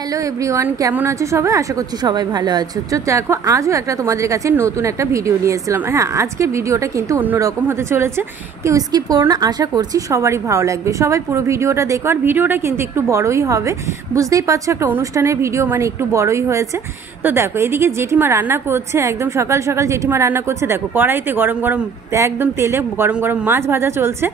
Hello everyone, কেমন আছো সবাই? আশা করছি সবাই ভালো আছো। তো দেখো, আজও একটা তোমাদের কাছে নতুন একটা ভিডিও নিয়ে এসেছিলাম। হ্যাঁ, আজকের ভিডিওটা কিন্তু অন্যরকম হতে চলেছে, কেউ স্কিপ করো না। আশা করছি সবারই ভালো লাগবে, সবাই পুরো ভিডিওটা দেখো। আর ভিডিওটা কিন্তু একটু বড়ই হবে, বুঝতেই পারছো, একটা অনুষ্ঠানের ভিডিও মানে একটু বড়ই হয়েছে। তো দেখো, এদিকে জেঠিমা রান্না করছে, একদম সকাল সকাল জেঠিমা রান্না করছে। দেখো, কড়াইতে গরম গরম একদম তেলে গরম গরম মাছ ভাজা চলছে।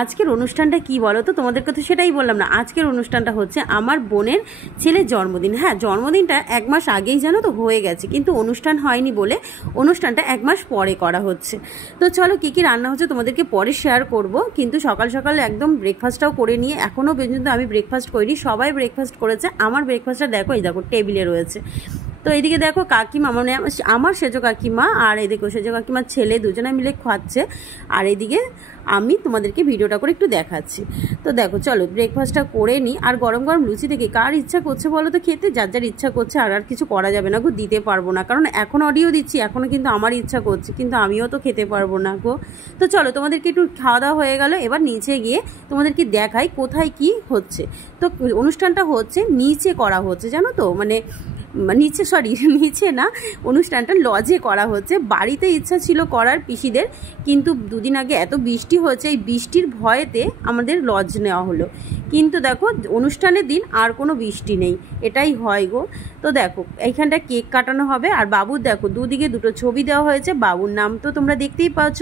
আজকের অনুষ্ঠানটা কি বলো তো? তোমাদেরকে তো সেটাই বললাম না, আজকের অনুষ্ঠানটা হচ্ছে আমার বোনের ছেলের জন্মদিন। হ্যাঁ, জন্মদিনটা 1 মাস আগেই জানো তো হয়ে গেছে, কিন্তু অনুষ্ঠান হয়নি বলে অনুষ্ঠানটা 1 মাস পরে করা হচ্ছে। তো চলো, কি কি রান্না হচ্ছে তোমাদেরকে পরে শেয়ার করব। কিন্তু সকাল সকাল একদম ব্রেকফাস্টটাও করে নিয়ে, এখনও পর্যন্ত আমি ব্রেকফাস্ট করিনি, সবাই ব্রেকফাস্ট করেছে। আমার ব্রেকফাস্টটা দেখো, এই দেখো টেবিলে রয়েছে। তো এইদিকে দেখো কাকিমা, মানে আমার সেজো কাকিমা আর এদিকে সেজো কাকিমার ছেলে দুজনে মিলে খাচ্ছে। আর এদিকে আমি তোমাদেরকে ভিডিওটা করে একটু দেখাচ্ছি। তো দেখো, চলো ব্রেকফাস্টটা করে নিই। আর গরম গরম লুচি দেখে কার ইচ্ছা করছে বলো তো খেতে? যার যার ইচ্ছা করছে, আর কিছু করা যাবে না গো, দিতে পারবো না। কারণ এখন অডিও দিচ্ছি, এখনও কিন্তু আমার ইচ্ছা করছে, কিন্তু আমিও তো খেতে পারবো না গো। তো চলো, তোমাদেরকে একটু খাওয়া দাওয়া হয়ে গেল, এবার নিচে গিয়ে তোমাদেরকে দেখাই কোথায় কি হচ্ছে। তো অনুষ্ঠানটা হচ্ছে নিচে করা হচ্ছে, জানো তো, মানে নিচে না, অনুষ্ঠানটা লজে করা হচ্ছে। বাড়িতে ইচ্ছা ছিল করার পিসিদের, কিন্তু দুদিন আগে এত বৃষ্টি হয়েছে, এই বৃষ্টির ভয়েতে আমাদের লজ নেওয়া হলো। কিন্তু দেখো, অনুষ্ঠানের দিন আর কোনো বৃষ্টি নেই, এটাই হয় গো। তো দেখো, এইখানটা কেক কাটানো হবে। আর বাবুর দেখো, দুদিকে দুটো ছবি দেওয়া হয়েছে। বাবুর নাম তো তোমরা দেখতেই পাচ্ছ,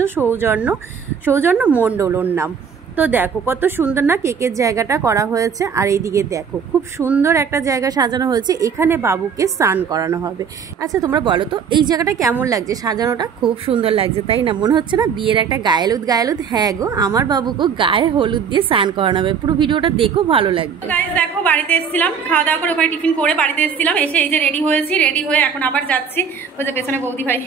সৌজন্য মণ্ডল ওর নাম। তো দেখো কত সুন্দর না কেকের জায়গাটা করা হয়েছে। আর এইদিকে দেখো, খুব সুন্দর একটা জায়গা সাজানো হয়েছে, এখানে বাবুকে স্নান করানো হবে। আচ্ছা তোমরা বলো তো, এই জায়গাটা কেমন লাগছে? সাজানোটা খুব সুন্দর লাগছে, তাই না? মনে হচ্ছে না বিয়ের একটা গায়ে হলুদ? হ্যাঁ গো, আমার বাবুকে গায়ে হলুদ দিয়ে স্নান করানো হবে। পুরো ভিডিওটা দেখো, ভালো লাগবে। গাইস দেখো, বাড়িতে এসেছিলাম, খাওয়া দাওয়া করে ওখানে টিফিন করে বাড়িতে এসেছিলাম, এসে এই যে রেডি হয়েছি, রেডি হয়ে এখন আবার যাচ্ছি। ওই যে পেছনে বৌদি ভাই,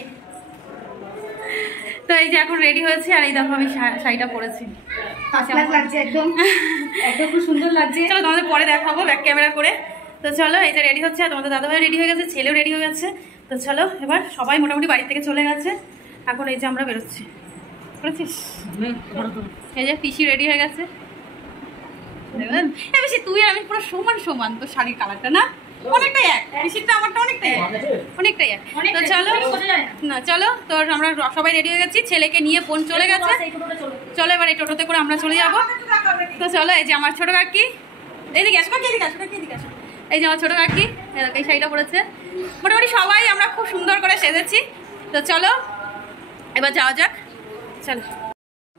তো এই যে এখন রেডি হয়েছে। আর এই দেখো, আমি শাড়িটা পরেছি, একদম খুব সুন্দর লাগছে। চলো তোমাদের পরে দেখাবো ব্যাক ক্যামেরা করে। তো চলো, এই যে রেডি হচ্ছে, আর তোমাদের দাদাভাই রেডি হয়ে গেছে, ছেলেও রেডি হয়ে গেছে। তো চলো, এবার সবাই মোটামুটি বাড়ি থেকে চলে গেছে, এখন এই যে আমরা বেরোচ্ছি। বুঝেছিস, এই যে পিসি রেডি হয়ে গেছে। বেশি তুই আর আমি পুরো সমান, তো শাড়ির কালারটা না অনেকটাই এক, পিসিরটা আমারটা অনেকটাই এক। তো চলো, তো আমরা সবাই রেডি হয়ে গেছি, ছেলেকে নিয়ে বোন চলে গেছে। চলো, এবার এই টোটোতে করে আমরা চলে যাবো। তো চলো, এই যে আমার ছোট কাকি, এদিকে আসো, এই যে আমার ছোট কাকি, এই শাড়িটা পরেছে। মোটামুটি সবাই আমরা খুব সুন্দর করে সেজেছি। তো চলো, এবার যাওয়া যাক, চলো।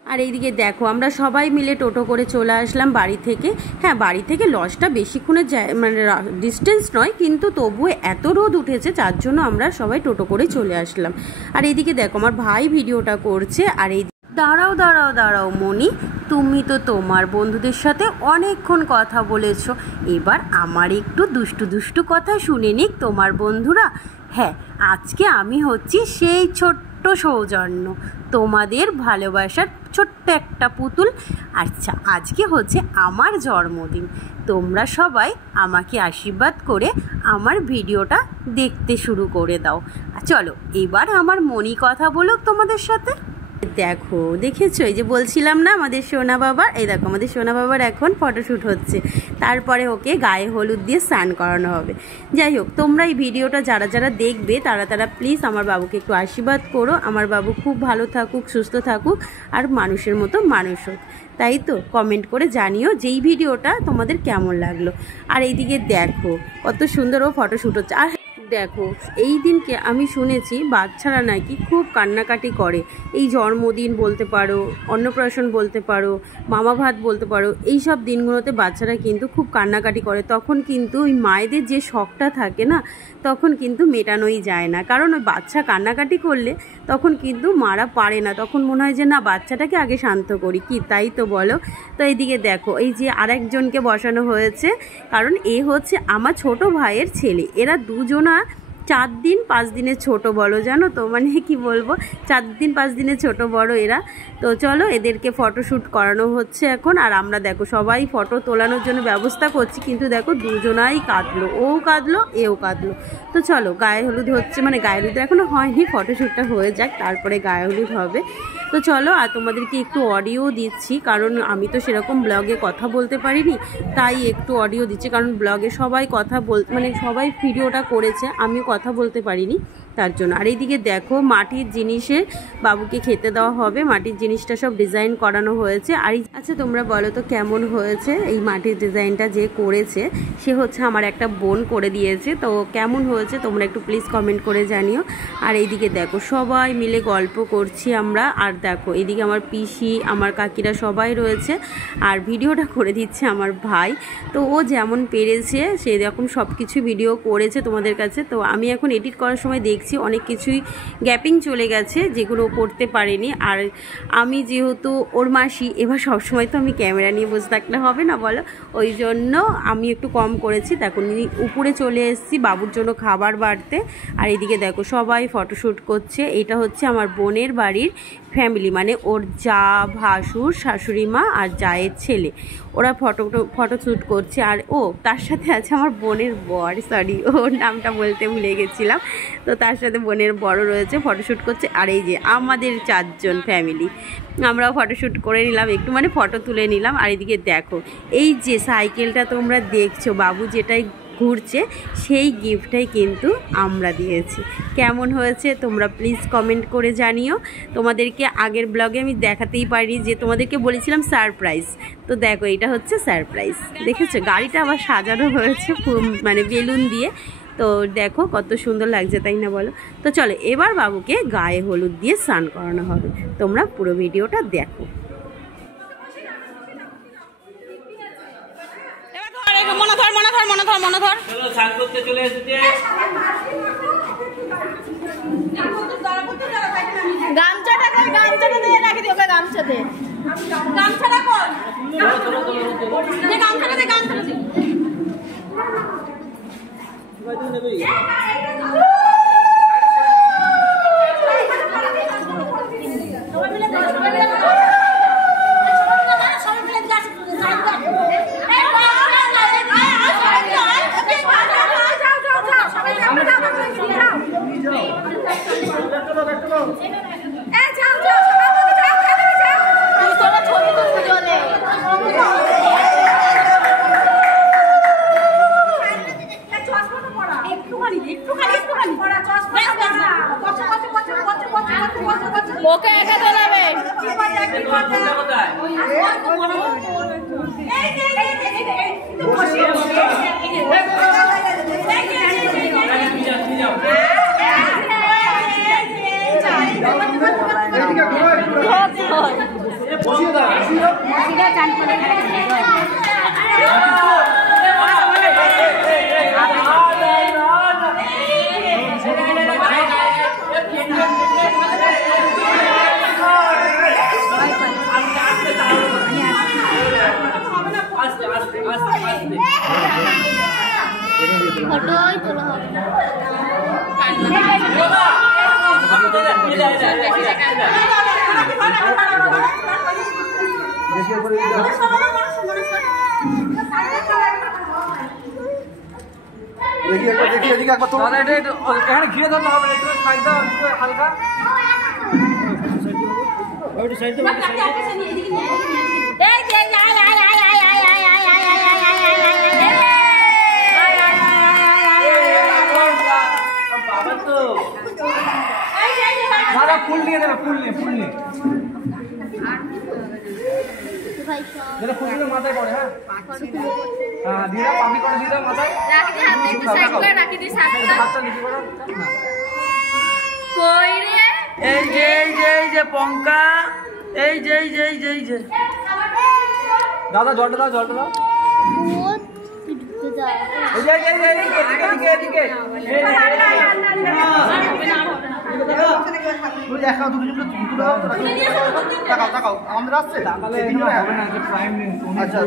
আর এইদিকে দেখো, আমরা সবাই মিলে টোটো করে চলে আসলাম বাড়ি থেকে। হ্যাঁ, বাড়ি থেকে লজটা বেশিক্ষণের মানে ডিস্টেন্স নয়, কিন্তু তবুও এত রোদ উঠেছে, যার জন্য আমরা সবাই টোটো করে চলে আসলাম। আর এইদিকে দেখো, আমার ভাই ভিডিওটা করছে। আর এই দাঁড়াও মনি, তুমি তো তোমার বন্ধুদের সাথে অনেকক্ষণ কথা বলেছো, এবার আমার একটু দুষ্টু কথা শুনে নিক তোমার বন্ধুরা। হ্যাঁ, আজকে আমি হচ্ছি সেই ছোট্ট সৌজন্য, তোমাদের ভালোবাসার ছোট্ট একটা পুতুল। আচ্ছা, আজকে হচ্ছে আমার জন্মদিন, তোমরা সবাই আমাকে আশীর্বাদ করে আমার ভিডিওটা দেখতে শুরু করে দাও। চলো, এবার আমার মনি কথা বলুক তোমাদের সাথে। দেখো, দেখেছো, এই যে বলছিলাম না আমাদের সোনা বাবার, এই দেখো আমাদের সোনা বাবার এখন ফটোশ্যুট হচ্ছে, তারপরে ওকে গায়ে হলুদ দিয়ে স্নান করানো হবে। যাই হোক, তোমরা এই ভিডিওটা যারা দেখবে তারা প্লিজ আমার বাবুকে একটু আশীর্বাদ করো, আমার বাবু খুব ভালো থাকুক, সুস্থ থাকুক, আর মানুষের মতো মানুষ হোক। তাই তো কমেন্ট করে জানিও যে এই ভিডিওটা তোমাদের কেমন লাগলো। আর এইদিকে দেখো কত সুন্দর ও ফটোশ্যুট হচ্ছে। আর দেখো, এই দিনকে আমি শুনেছি বাচ্চারা নাকি খুব কান্নাকাটি করে। এই জন্মদিন বলতে পারো, অন্নপ্রাশন বলতে পারো, মামা ভাত বলতে পারো, এই সব দিনগুলোতে বাচ্চারা কিন্তু খুব কান্নাকাটি করে। তখন কিন্তু ওই মায়েদের যে শখটা থাকে না, তখন কিন্তু মেটানোই যায় না। কারণ ওই বাচ্চা কান্নাকাটি করলে তখন কিন্তু মারা পারে না, তখন মনে হয় যে না, বাচ্চাটাকে আগে শান্ত করি, কি তাই তো বলো? তো এইদিকে দেখো, এই যে আরেকজনকে বসানো হয়েছে, কারণ এ হচ্ছে আমার ছোট ভাইয়ের ছেলে। এরা দুজনা 4 দিন 5 দিনের ছোট বড়, জানো তো, মানে কি বলবো, 4 দিন 5 দিনের ছোট বড় এরা। তো চলো এদেরকে ফটোশ্যুট করানো হচ্ছে এখন। আর আমরা দেখো সবাই ফটো তোলানোর জন্য ব্যবস্থা করছি, কিন্তু দেখো দুজনাই কাঁদলো, ও কাঁদলো এও কাঁদলো। তো চলো গায়ে হলুদ হচ্ছে, মানে গায়ে হলুদ এখনও হয়নি, ফটোশ্যুটটা হয়ে যাক তারপরে গায়ে হলুদ হবে। তো চলো, আর তোমাদেরকে একটু অডিও দিচ্ছি, কারণ আমি তো সেরকম ব্লগে কথা বলতে পারিনি, তাই একটু অডিও দিচ্ছি, কারণ ব্লগে সবাই কথা মানে সবাই ভিডিওটা করেছে, আমিও কথা বলতে পারিনি তার জন্য। আর এইদিকে দেখো মাটির জিনিসে বাবুকে খেতে দেওয়া হবে, মাটির জিনিসটা সব ডিজাইন করানো হয়েছে। আর আচ্ছা তোমরা বলো তো কেমন হয়েছে এই মাটির ডিজাইনটা? যে করেছে সে হচ্ছে আমার একটা বোন করে দিয়েছে, তো কেমন হয়েছে তোমরা একটু প্লিজ কমেন্ট করে জানিও। আর এইদিকে দেখো সবাই মিলে গল্প করছি আমরা, আর দেখো এইদিকে আমার পিসি আমার কাকিরা সবাই রয়েছে, আর ভিডিওটা করে দিচ্ছে আমার ভাই। তো ও যেমন পেরেছে সেরকম সব কিছু ভিডিও করেছে তোমাদের কাছে। তো আমি এখন এডিট করার সময় দেখছি অনেক কিছুই গ্যাপিং চলে গেছে, যেগুলো করতে পারেনি। আর আমি যেহেতু ওর মাসি, এবার সবসময় তো আমি ক্যামেরা নিয়ে বসে থাকলে হবে না বলো, ওই জন্য আমি একটু কম করেছি। দেখো উপরে চলে এসেছি বাবুর জন্য খাবার বাড়তে। আর এদিকে দেখো সবাই ফটোশ্যুট করছে। এটা হচ্ছে আমার বোনের বাড়ির ফ্যামিলি, মানে ওর যা, ভাসুর, শাশুড়ি মা আর জায়ের ছেলে, ওরা ফটোশ্যুট করছে। আর ও তার সাথে আছে আমার বোনের বর, সরি ওর নামটা বলতে ভুলে গেছিলাম। তো তার সাথে বোনের বড় রয়েছে, ফটোশ্যুট করছে। আর এই যে আমাদের 4 জন ফ্যামিলি, আমরাও ফটোশ্যুট করে নিলাম একটু, মানে ফটো তুলে নিলাম। আর এদিকে দেখো এই যে সাইকেলটা তোমরা দেখছো বাবু যেটাই ঘুরছে, সেই গিফটটাই কিন্তু আমরা দিয়েছি। কেমন হয়েছে তোমরা প্লিজ কমেন্ট করে জানিও। তোমাদেরকে আগের ব্লগে আমি দেখাতেই পারি, যে তোমাদেরকে বলেছিলাম সারপ্রাইজ, তো দেখো এটা হচ্ছে সারপ্রাইজ। দেখেছো গাড়িটা আবার সাজানো হয়েছে মানে বেলুন দিয়ে, তো দেখো কত সুন্দর লাগছে, তাই না বলো? তো চলো এবার বাবুকে গায়ে হলুদ দিয়ে স্নান করানো হবে, তোমরা পুরো ভিডিওটা দেখো। গামছাটা দিয়ে রাখি দিও, গামছাতে গামছাটা কর, গামছাটা দে, গামছাটা দে। ওকে একা তোলাবে। ফটোই তোলা হবে না। ঘিরে ধরতে হবে, একটু সাইড দাও, হালকা ফুল নিয়ে দেবে, ফুল নিয়ে ফুল মাথায় পড়ে। হ্যাঁ দিয়ে দাও, পাবি করে দিয়ে দাও মাথায়, রাখি দি হাতটা নিচে করো। কই রে এই যে পঙ্কা, এই যে দাদা জলটা দাও, জলটা দাও। আমাদের আসছে আচ্ছা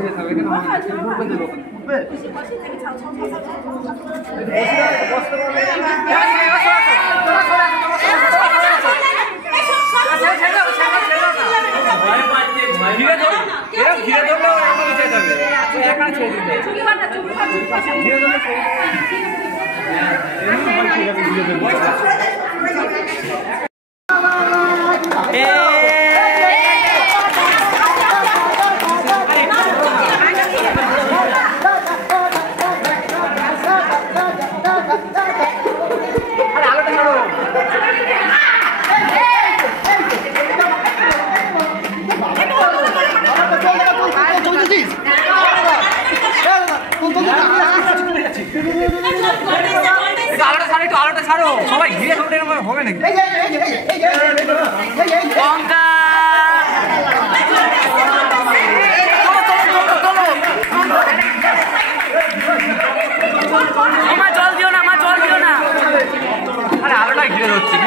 সবাই ঘিরে হবে নাকি জল দিও না, আমার জল দিও না। আরে আলোটা ঘিরে ধরছি।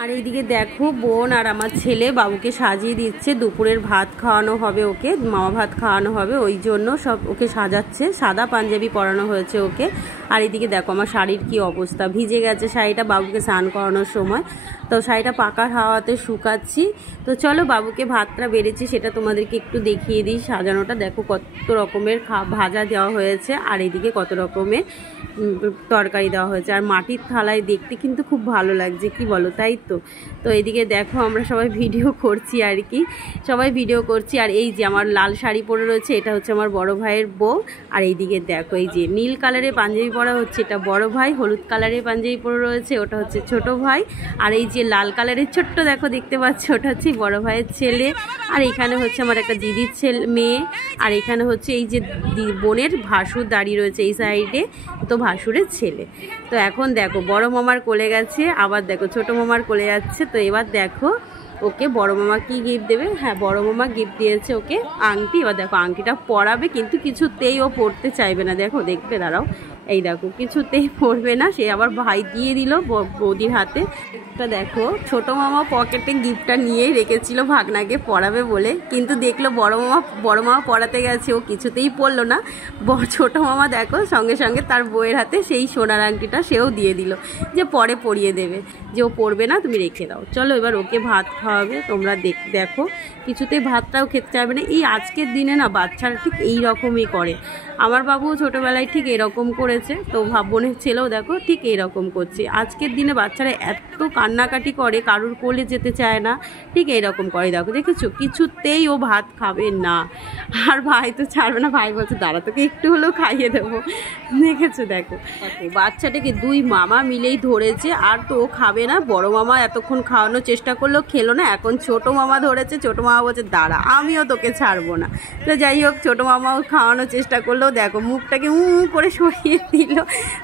আর এইদিকে দেখো বোন আর আমার ছেলে বাবুকে সাজিয়ে দিচ্ছে, দুপুরের ভাত খাওয়ানো হবে ওকে, মামা ভাত খাওয়ানো হবে, ওই জন্য সব ওকে সাজাচ্ছে। সাদা পাঞ্জাবি পরানো হয়েছে ওকে। আর এইদিকে দেখো আমার শাড়ির কি অবস্থা, ভিজে গেছে শাড়িটা বাবুকে স্নান করানোর সময়। তো শাড়িটা পাকার হাওয়াতে শুকাচ্ছি। তো চলো বাবুকে ভাতটা বেড়েছি সেটা তোমাদেরকে একটু দেখিয়ে দিই। সাজানোটা দেখো কত রকমের ভাজা দেওয়া হয়েছে, আর এইদিকে কত রকমের তরকারি দেওয়া হয়েছে। আর মাটির থালায় দেখতে কিন্তু খুব ভালো লাগছে, কি বলো, তাই তো। তো এইদিকে দেখো আমরা সবাই ভিডিও করছি আর কি, সবাই ভিডিও করছি। আর এই যে আমার লাল শাড়ি পরে রয়েছে, এটা হচ্ছে আমার বড় ভাইয়ের বউ। আর এইদিকে দেখো এই যে নীল কালারের পাঞ্জাবি পরা হচ্ছে, এটা বড় ভাই। হলুদ কালারের পাঞ্জাবি পরে রয়েছে, ওটা হচ্ছে ছোট ভাই। আর এই যে লাল কালারের ছোট্ট দেখো দেখতে পাচ্ছ, ওটা হচ্ছে বড় ভাইয়ের ছেলে। আর এখানে হচ্ছে আমার একটা দিদির ছেলে মেয়ে। আর এখানে হচ্ছে এই যে বোনের ভাসুর দাঁড়িয়ে রয়েছে এই সাইডে, তো ভাসুরের ছেলে। তো এখন দেখো বড় মামার কোলে গেছে, আবার দেখো ছোট মামার কোলে যাচ্ছে। তো এবার দেখো ওকে বড় মামা কি গিফট দেবে। হ্যাঁ, বড় মামা গিফট দিয়েছে ওকে আংটি। এবার দেখো আংটিটা পরাবে, কিন্তু কিছুতেই ও পরতে চাইবে না। দেখো দেখবে, দাঁড়াও, এই দেখো কিছুতেই পরবে না, সে আবার ভাই দিয়ে দিল বৌদির হাতে। একটা দেখো ছোট মামা পকেটে গিফটটা নিয়েই রেখেছিল ভাগনাকে পরাবে বলে, কিন্তু দেখলো বড় মামা পরাতে গেছে, ও কিছুতেই পরলো না। ছোট মামা দেখো সঙ্গে সঙ্গে তার বউয়ের হাতে সেই সোনার আংটিটা সেও দিয়ে দিল, যে পরে পরিয়ে দেবে, যে ও পরবে না, তুমি রেখে দাও। চলো এবার ওকে ভাত খাওয়াবে। তোমরা দেখো কিছুতেই ভাতটাও খেতে চাইবে না। এই আজকের দিনে না বাচ্চারা ঠিক এই রকমই করে। আমার বাবুও ছোটোবেলায় ঠিক এরকম করেছে, তো বোনের ছেলেও দেখো ঠিক এইরকম করছে। আজকের দিনে বাচ্চারা এত কান্নাকাটি করে, কারুর কোলে যেতে চায় না, ঠিক এইরকম করে। দেখো দেখেছো, কিছুতেই ও ভাত খাবে না। আর ভাই তো ছাড়বে না, ভাই বলছে দাঁড়া তোকে একটু হলেও খাইয়ে দেবো। দেখেছো, দেখো বাচ্চাটাকে দুই মামা মিলেই ধরেছে, আর তো ও খাবে না। বড় মামা এতক্ষণ খাওয়ানোর চেষ্টা করলো, খেলো না। এখন ছোট মামা ধরেছে, ছোট মামা বলছে দাঁড়া আমিও তোকে ছাড়বো না। তো যাই হোক ছোট মামাও খাওয়ানোর চেষ্টা করলো, দেখো মুখটাকে করে সরিয়ে দিল।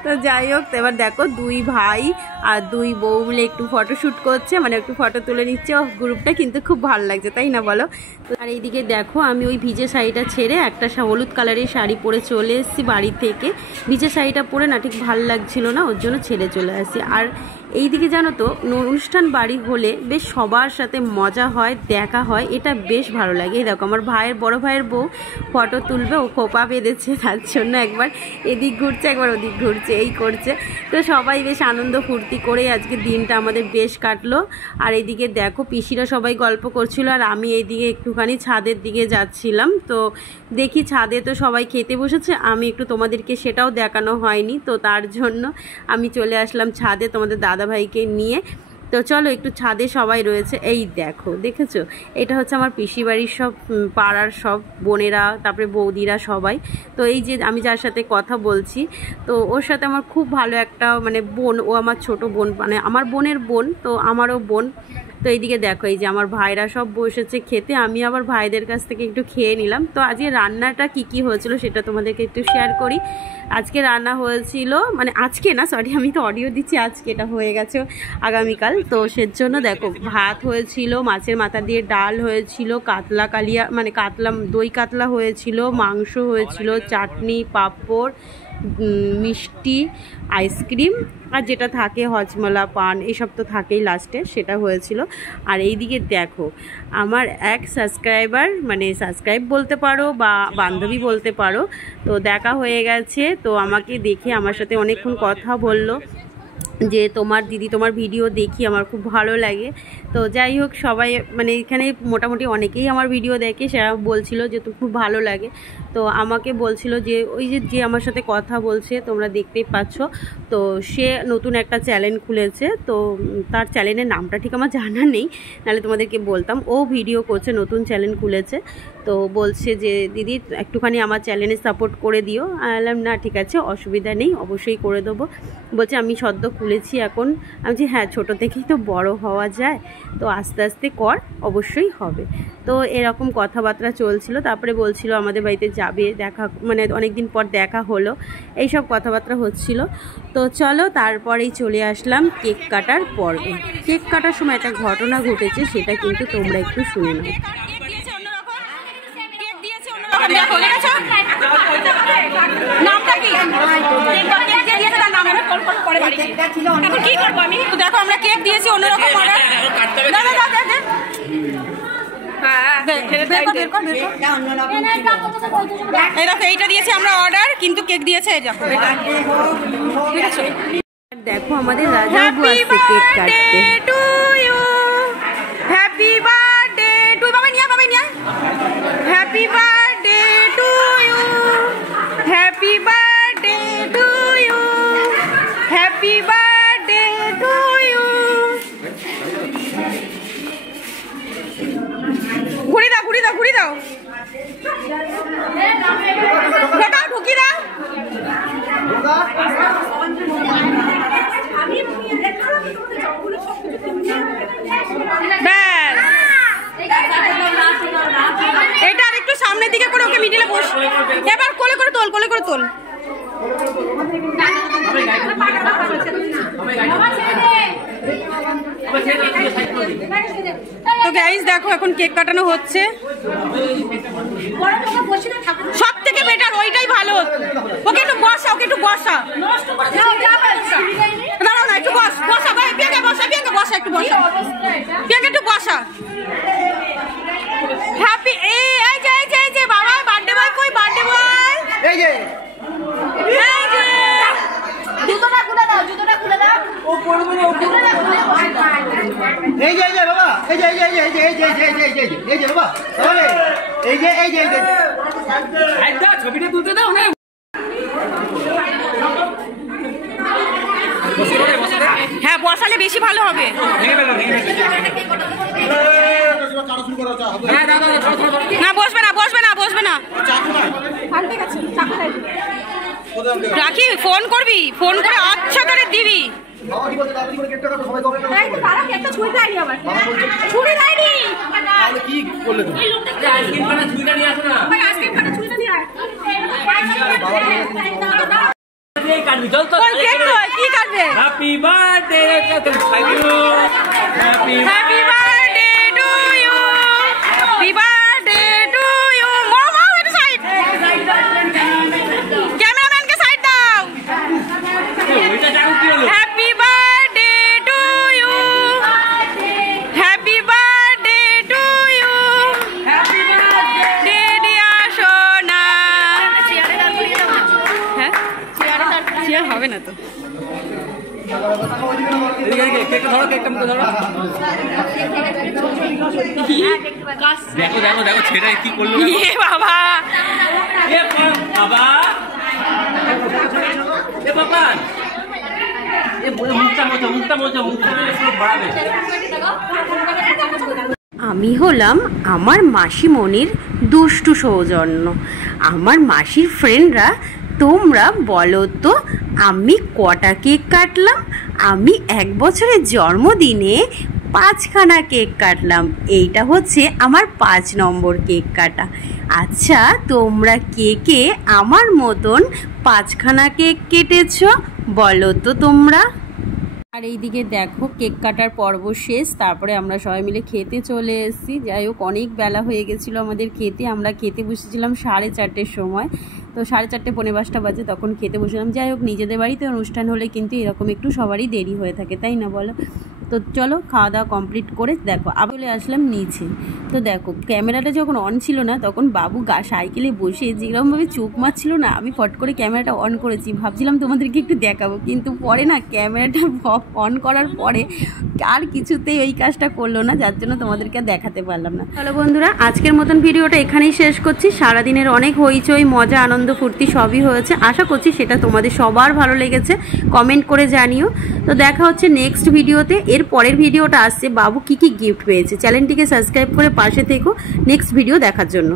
তো যাই হোক, তো এবার দেখো দুই ভাই আর দুই বউ মিলে একটু ফটোশ্যুট করছে, মানে একটু ফটো তুলে নিচ্ছে। গ্রুপটা কিন্তু খুব ভালো লাগছে, তাই না বলো। আর এইদিকে দেখো আমি ওই ভিজে শাড়িটা ছেড়ে একটা হলুদ কালারের শাড়ি পরে চলে এসেছি বাড়ি থেকে। ভিজে শাড়িটা পরে না ঠিক ভালো লাগছিল না, ওর জন্য ছেড়ে চলে আসি। আর এইদিকে জানো তো অনুষ্ঠান বাড়ি হলে বেশ সবার সাথে মজা হয়, দেখা হয়, এটা বেশ ভালো লাগে। এই দেখো আমার বড় ভাইয়ের বউ ফটো তুলবে, ও খোপা বেঁধেছে, তার জন্য একবার এদিক ঘুরছে একবার ওদিক ঘুরছে, এই করছে। তো সবাই বেশ আনন্দ ফুর্তি করে আজকে দিনটা আমাদের বেশ কাটলো। আর এইদিকে দেখো পিসিরা সবাই গল্প করছিল, আর আমি এইদিকে একটুখানি ছাদের দিকে যাচ্ছিলাম। তো দেখি ছাদে তো সবাই খেতে বসেছে, আমি একটু তোমাদেরকে সেটাও দেখানো হয়নি, তো তার জন্য আমি চলে আসলাম ছাদে তোমাদের দাদাভাইকে নিয়ে। তো চলো একটু ছাদে সবাই রয়েছে, এই দেখো দেখেছো, এটা হচ্ছে আমার পিসি বাড়ির সব পাড়ার সব বোনেরা, তারপরে বৌদিরা সবাই। তো এই যে আমি যার সাথে কথা বলছি, তো ওর সাথে আমার খুব ভালো একটা মানে বোন, ও আমার ছোট বোন, মানে আমার বোনের বোন, তো আমারও বোন। তো এইদিকে দেখো এই যে আমার ভাইরা সব বসেছে খেতে, আমি আবার ভাইদের কাছ থেকে একটু খেয়ে নিলাম। তো আজকে রান্নাটা কি হয়েছিল সেটা তোমাদেরকে একটু শেয়ার করি। আজকে রান্না হয়েছিল, মানে আজকে না, সরি আমি তো অডিও দিচ্ছি, আজকে এটা হয়ে গেছে আগামীকাল। তো সেজন্য দেখো ভাত হয়েছিল, মাছের মাথা দিয়ে ডাল হয়েছিল, কাতলা কালিয়া মানে দই কাতলা হয়েছিল, মাংস হয়েছিল, চাটনি, পাঁপড়, মিষ্টি, আইসক্রিম আর যেটা থাকে হজমলা, পান, এসব তো থাকেই লাস্টে, সেটা হয়েছিল। আর এইদিকে দেখো আমার এক সাবস্ক্রাইবার, মানে সাবস্ক্রাইব বলতে পারো বা বান্ধবী বলতে পারো, তো দেখা হয়ে গেছে। তো আমাকে দেখে আমার সাথে অনেকক্ষণ কথা বললো যে তোমার দিদি তোমার ভিডিও দেখি, আমার খুব ভালো লাগে। তো যাই হোক, সবাই মানে এখানে মোটামুটি অনেকেই আমার ভিডিও দেখে, সেরা বলছিল যে তো খুব ভালো লাগে। তো আমাকে বলছিল যে ওই যে আমার সাথে কথা বলছে তোমরা দেখতেই পাচ্ছ, তো সে নতুন একটা চ্যানেল খুলেছে। তো তার চ্যানেলের নামটা ঠিক আমার জানা নেই, নাহলে তোমাদেরকে বলতাম। ও ভিডিও করছে, নতুন চ্যানেল খুলেছে। তো বলছে যে দিদি একটুখানি আমার চ্যানেলে সাপোর্ট করে দিও। বললাম না ঠিক আছে, অসুবিধা নেই, অবশ্যই করে দেবো। বলছে আমি সদ্য খুলেছি এখন। আমি বলছি হ্যাঁ, ছোটো থেকেই তো বড় হওয়া যায়, তো আস্তে আস্তে কর, অবশ্যই হবে। তো এরকম কথাবার্তা চলছিল। তারপরে বলছিল আমাদের বাড়িতে যাবে, দেখা মানে অনেক দিন পর দেখা হলো, এইসব কথাবার্তা হচ্ছিল। তো চলো তারপরেই চলে আসলাম কেক কাটার পর্বে। কেক কাটার সময় একটা ঘটনা ঘটেছে, সেটা কিন্তু তোমরা একটু শুনে নাও। দেখো আমরা কেক দিয়েছি অন্যরকম অর্ডার। এইটা দিয়েছি আমরা অর্ডার, কিন্তু কেক দিয়েছে এই দেখো এটা। ঠিক আছে, দেখো আমাদের রাজাবাবু আসছে কেক কাটতে। To you, happy birthday to, বাবা নিয়া, বাবা নিয়া, happy birthday to you, happy birthday to you, happy birthday to you. ঘুরি দাও, ঘুরি দাও, ঘুরি দাও, ঢোকাও, ঢুকি দাও। এটা আর একটু সামনের দিকে করে ওকে মিডিলে বস। এবার কোলে করে তোল, কোলে করে তোল। তো গাইস দেখো এখন কেক কাটানো হচ্ছে। সব থেকে বেটার ওইটাই ভালো। ওকে একটু বসা, ওকে একটু বসা, দাঁড়াও না, একটু বস, বসা ভাই, পিয়াকে বসা, পিয়াকে বসা, একটু বসা, পিয়াকে একটু বসা। হ্যাপি এই যে এই যে এই যে বাবা বার্থডে বয় কই, বার্থডে বয় এই যে এই যে। জুতোটা খুলে দাও, জুতোটা খুলে দাও। ও পড়বে না, ও জুতোটা খুলে এই যে বাবা, এই যে এই যে বাবা, তাহলে এই যে আইদা ছবিটা তুলতে দাও না। হ্যাঁ বসালে বেশি ভালো হবে। না বসবে না, বসবে না, বসবে না। রাখি, ফোন করবি, ফোন করে আচ্ছা করে দিবি। কি কাটবে? Happy birthday to you, happy birthday to you, happy birthday to you. মামা এটা সাইড, ক্যামেরাম্যানকে সাইড দাও। Happy birthday to you, happy birthday to you, happy birthday dear সোনা। হ্যাঁ চেয়ার হবে না তো। দেখো দেখো দেখো ছেড়ে কি করলো বাবা, বাবা এ বাবা আমি হলাম আমার মাসিমণির দুষ্টু সৌজন্য। আমার মাসির ফ্রেন্ডরা তোমরা বলো তো আমি কটা কেক কাটলাম? আমি 1 বছরের জন্মদিনে 5খানা কেক কাটলাম। এইটা হচ্ছে আমার 5 নম্বর কেক কাটা। আচ্ছা তোমরা কে কে আমার মতন 5খানা কেক কেটেছো বলো তো তোমরা? আর এইদিকে দেখো কেক কাটার পর্ব শেষ, তারপরে আমরা সবাই মিলে খেতে চলে এসেছি। যাই হোক অনেক বেলা হয়ে গেছিলো আমাদের খেতে, আমরা খেতে বসেছিলাম 4:30-র সময়, তো 4:30 পৌনে 5টা বাজে তখন খেতে বসেছিলাম। যাই হোক নিজেদের বাড়িতে অনুষ্ঠান হলে কিন্তু এরকম একটু সবারই দেরি হয়ে থাকে, তাই না বলো? তো চলো খাওয়া দাওয়া কমপ্লিট করে দেখো আবার চলে আসলাম নিচে। তো দেখো ক্যামেরাটা যখন অন ছিল না তখন বাবু সাইকেলে বসে যেরকমভাবে চোখ মারছিল না, আমি ফট করে ক্যামেরাটা অন করেছি, ভাবছিলাম তোমাদেরকে একটু দেখাবো, কিন্তু পরে না ক্যামেরাটা অন করার পরে আর কিছুতেই ওই কাজটা করলো না, যার জন্য তোমাদেরকে দেখাতে পারলাম না। চলো বন্ধুরা আজকের মতন ভিডিওটা এখানেই শেষ করছি। সারাদিনের অনেক হইচই মজা আনন্দ ফুর্তি সবই হয়েছে, আশা করছি সেটা তোমাদের সবার ভালো লেগেছে, কমেন্ট করে জানিও। তো দেখা হচ্ছে নেক্সট ভিডিওতে। এর পরের ভিডিওটা আসছে বাবু কি কি গিফট পেয়েছে। চ্যানেলটিকে সাবস্ক্রাইব করে পাশে থেকো নেক্সট ভিডিও দেখার জন্য।